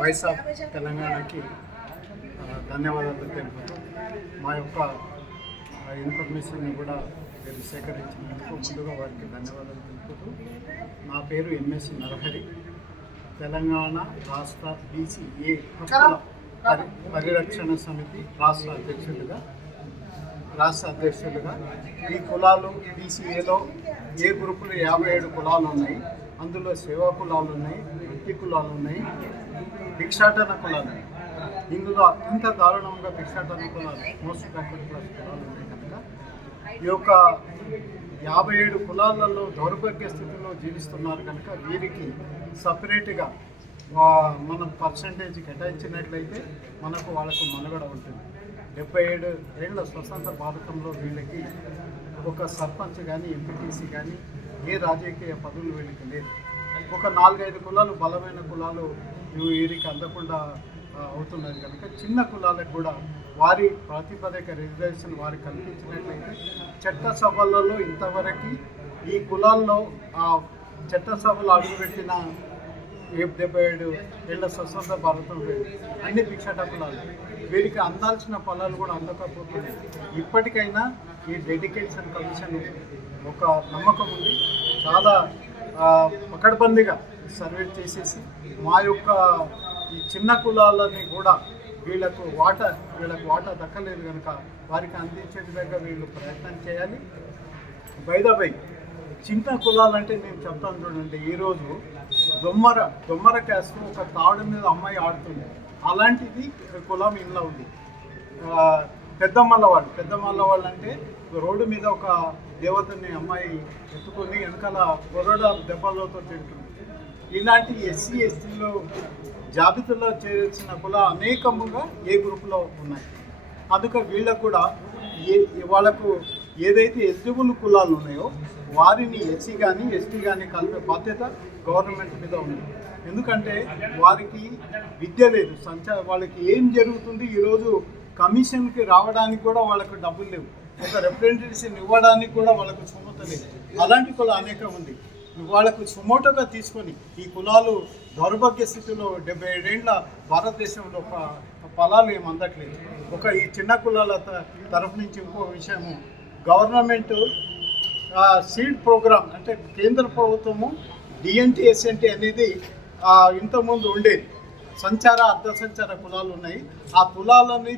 Voice of తెలంగాణకి ధన్యవాదాలు తెలుపుతూ మా యొక్క ఇన్ఫర్మేషన్ని కూడా మీరు సేకరించినందుకు ముందుగా వారికి ధన్యవాదాలు తెలుపుతూ నా పేరు ఎంఎస్ నరహరి, తెలంగాణ రాష్ట్ర బీసీఏ పరిరక్షణ సమితి రాష్ట్ర అధ్యక్షులుగా ఈ కులాలు బీసీఏలో ఏ గ్రూపులు 57 కులాలు ఉన్నాయి. అందులో సేవా కులాలు ఉన్నాయి, వృత్తి కులాలు ఉన్నాయి, భిక్షాటన కులాలు. ఇందులో అత్యంత దారుణంగా భిక్షాటన కులాలు, మోస్ట్ బ్యాక్వర్డ్ క్లాస్ కులాలు ఉన్నాయి కనుక ఈ యొక్క 57 కులాలలో దౌర్భాగ్య స్థితిలో జీవిస్తున్నారు కనుక వీరికి సపరేట్గా మనం పర్సంటేజ్ కేటాయించినట్లయితే వాళ్ళకు మనుగడ ఉంటుంది. 77 ఏళ్ల స్వతంత్ర భారతంలో వీళ్ళకి ఒక సర్పంచ్ కానీ ఎంపీటీసీ కానీ ఏ రాజకీయ పదవులు వీళ్ళకి లేదు. ఒక 4-5 కులాలు బలమైన కులాలు వీరికి అందకుండా అవుతున్నది కనుక చిన్న కులాలకు కూడా వారి ప్రాతిపదిక రిజర్వేషన్ వారికి కల్పించినట్లయితే చట్టసభలలో ఇంతవరకు ఈ కులాల్లో చట్టసభలో అడుగుపెట్టిన 77 ఏళ్ల స్వతంత్ర భారతంలో అన్ని భిక్షాట కులాలు వీరికి అందాల్సిన ఫలాలు కూడా అందకపోతున్నాయి. ఇప్పటికైనా ఈ డెడికేషన్ కమిషన్ ఒక నమ్మకం ఉంది, చాలా పకడ్బందీగా సర్వే చేసేసి మా యొక్క ఈ చిన్న కులాలని కూడా వీళ్ళకు వాటా దక్కలేదు కనుక వారికి అందించే విధంగా వీళ్ళు ప్రయత్నం చేయాలి. బై ద వే చిన్న కులాలంటే నేను చెప్తాను చూడండి, ఈరోజు దొమ్మర క్యాస్ట్ ఒక తాడు మీద అమ్మాయి ఆడుతుంది, అలాంటిది కులం ఇంట్లో ఉంది. పెద్దమ్మల వాళ్ళు అంటే రోడ్డు మీద ఒక దేవతని అమ్మాయి ఎత్తుకొని వెనకాల కొరడ దెబ్బలతో తింటుంది. ఇలాంటి ఎస్సీ ఎస్టీలో జాబితాలో చేర్చిన కులాలు అనేకముగా ఏ గ్రూపులో ఉన్నాయి. అందుకే వీళ్ళకు కూడా వాళ్ళకు ఏదైతే ఎలిజిబుల్ కులాలు ఉన్నాయో వారిని ఎస్సీ కానీ ఎస్టీ కానీ కలిపే బాధ్యత గవర్నమెంట్ మీద ఉంది. ఎందుకంటే వారికి విద్య లేదు, వాళ్ళకి ఏం జరుగుతుంది, ఈరోజు కమిషన్కి రావడానికి కూడా వాళ్ళకు డబ్బులు లేవు, ఒక రిప్రజెంటేషన్ ఇవ్వడానికి కూడా వాళ్ళకు సుమోట లేదు. అలాంటి కులం అనేకం ఉంది. వాళ్ళకు సుమోటోగా తీసుకొని ఈ కులాలు దౌర్భాగ్య స్థితిలో 77 ఏళ్ల భారతదేశంలో ఫలాలు ఏమి అందట్లేదు. ఈ చిన్న కులాల తరఫు నుంచి ఇంకో విషయము, గవర్నమెంట్ సీడ్ ప్రోగ్రామ్ అంటే కేంద్ర ప్రభుత్వము డిఎన్టీ ఎస్ఎన్టీ అనేది ఇంతకుముందు ఉండేది. సంచార అర్ధ సంచార కులాలు ఉన్నాయి. ఆ కులాలని